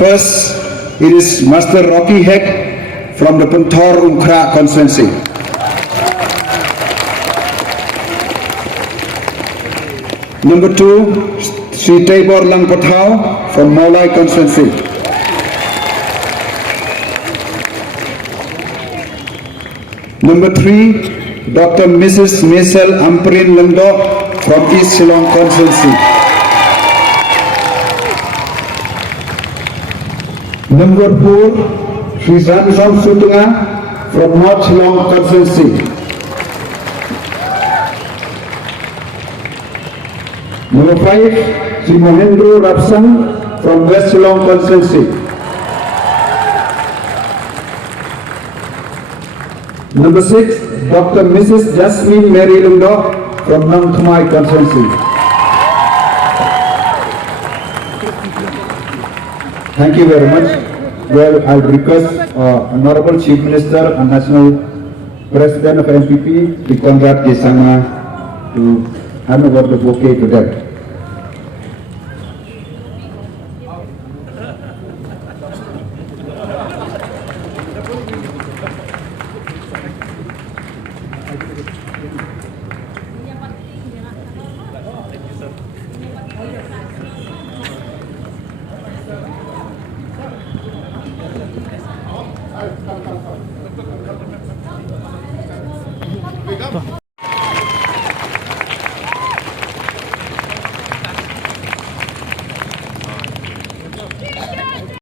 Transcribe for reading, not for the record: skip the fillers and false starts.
First, it is Master Rocky Hek from the Punthor Umkra constituency. Number 2, Sri Tabor Langpathau from Molai constituency. Number 3, Dr. Mrs. Michelle Amprin Lengdok from East Shillong constituency. Number 4, Sri Samsam Sutunga from North Shillong constituency. Number 5, Sri Mahendra Rapsang from West Shillong constituency. Number 6, Dr. Mrs. Jasmine Mary Lungdok from Nang Khmai constituency. Thank you very much. Well, I request Honorable Chief Minister and National President of NPP, Conrad Gesanga, to hand over the bouquet to them.